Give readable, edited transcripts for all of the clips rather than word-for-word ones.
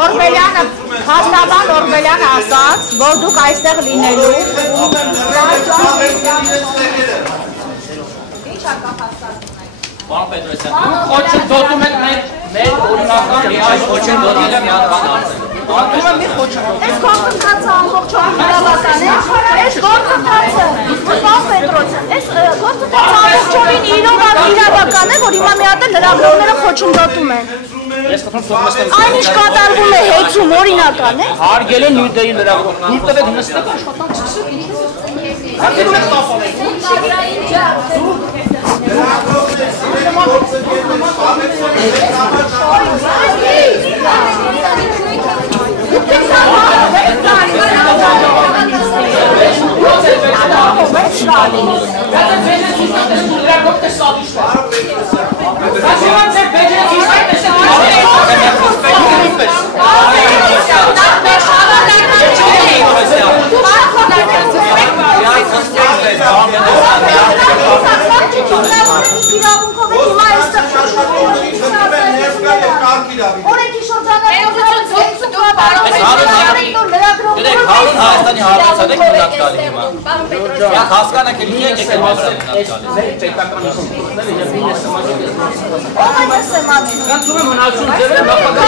Օրբելյանը հաստաբան Օրբելյանը ասաց, որ դուք այստեղ լինելու Ինչ արկա հաստատում եք Պարոն Պետրոսյան, խոչը դոտում եք մեր օրինական այս խոչը դոտել եմ Ատումը մի խոչը Այս գործընթացը ամբողջովին իրավական է Այս գործընթացը Պարոն Պետրոսյան, այս գործընթացը ամբողջովին իրավական է, որ հիմա մի հատ լրագրողները խոչընդոտում են Այն ինչ կատարվում է հեծում օրինական է Հարգել են նույնտեղի լրագրող Դուր տվեք նստեք աշխատանք սկսեք Հարգելու եք տապալեք Հայաստանի հարցանեք մնաց գալի հիմա։ Յակ հասկանեք եք եք մնաց գալի։ Ով այս եմ անում։ Կանցում եմ մնացում ձեր նախագահ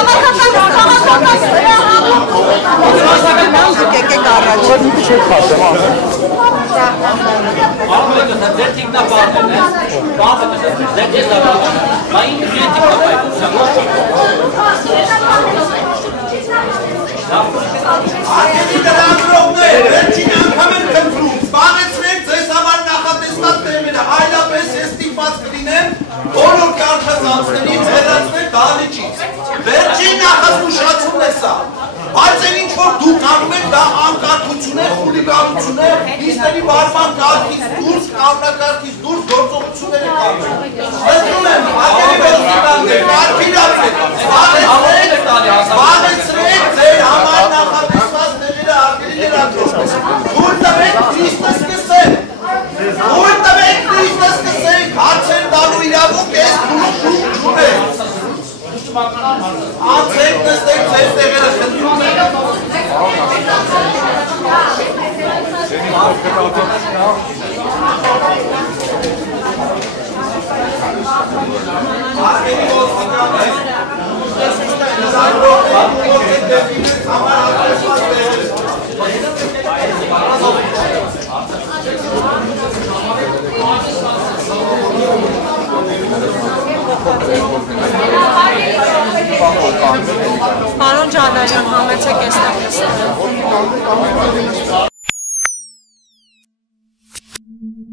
եկեք առաջ։ Որ մի քիչ խասեմ ա։ Ահա ձեր տիկնապարն է։ Բանը ձեր ես դառնում։ Մային տիկնապարը։ Արգելի դրագրողներ, վերջին անգամ են կնդրում, սպանեցրեք ձեզ համար նախատեսված տեմերը, այլապես ես ստիպված կլինեմ բոլոր կարգազանցներից հեռացնել դահլիճից։ Վերջին նախազգուշացումն է սա, բայց այն ինչ որ դուք անում եք դա անկարգություն է, խուլիգանություն է, լիստերի բարման կարգից դուրս, կանոնակարգից դուրս գործողություններ եք անում։ Խնդրում եմ, արգելի ոստիկաններ, կարգի դարձեք, սպանեցրեք ձեր համար նախատեսված տեղերը արգելի լրագրողներ։ Թույլ տվեք Քրիստը սկսենք։ Թույլ տվեք Քրիստը սկսենք, հարցեր տալու իրավունք ես դուք չունեք։ Անցեք նստեք ձեր տեղերը խնդրում եք։ Արգելի ոստիկաններ, Պարոն Ջալալյան, համեցեք էստեղ նստել։